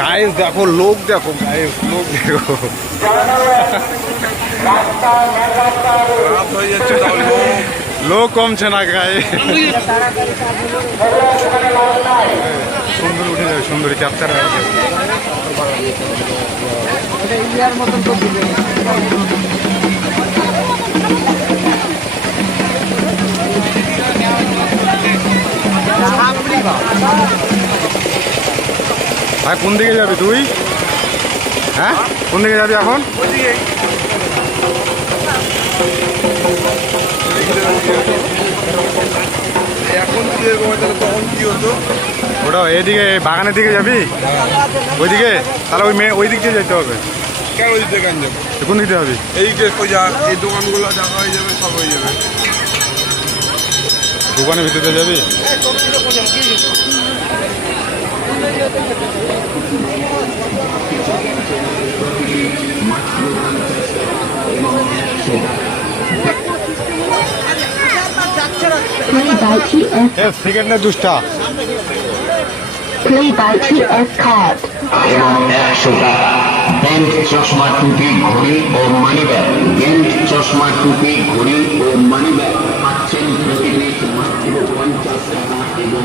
Guys দেখো, লোক দেখো, গাইস লোক দেখো। লোক কমছে না গায়ে। সুন্দর উঠে যাবে, সুন্দরী ক্যাপচার হয়ে যাবে। ভাই কোন দিকে যাবি তুই? হ্যাঁ, কোন দিকে যাবি এখন? এখন তখন কি হতো? ওটা এইদিকে বাগানের দিকে যাবি? ওইদিকে? তাহলে ওই দিক দিয়ে যেতে হবে। কেন ওই দিকে যাবো? কোন দিকে যাবি? এই যে সোজা এই দোকানগুলো দেখা হয়ে যাবে, সব হয়ে যাবে। দোকানের ভিতরে যাবি? সিগারেট না Dushta? Play by TF card. এবং 100 টাকা বেল্ট, চশমা, টুপি, ঘড়ি ও মানিব্যাগ। বেল্ট, চশমা, টুপি, ঘড়ি ও মানিব্যাগ পাচ্ছেন প্রতি পিস মাত্র 50 টাকা এবং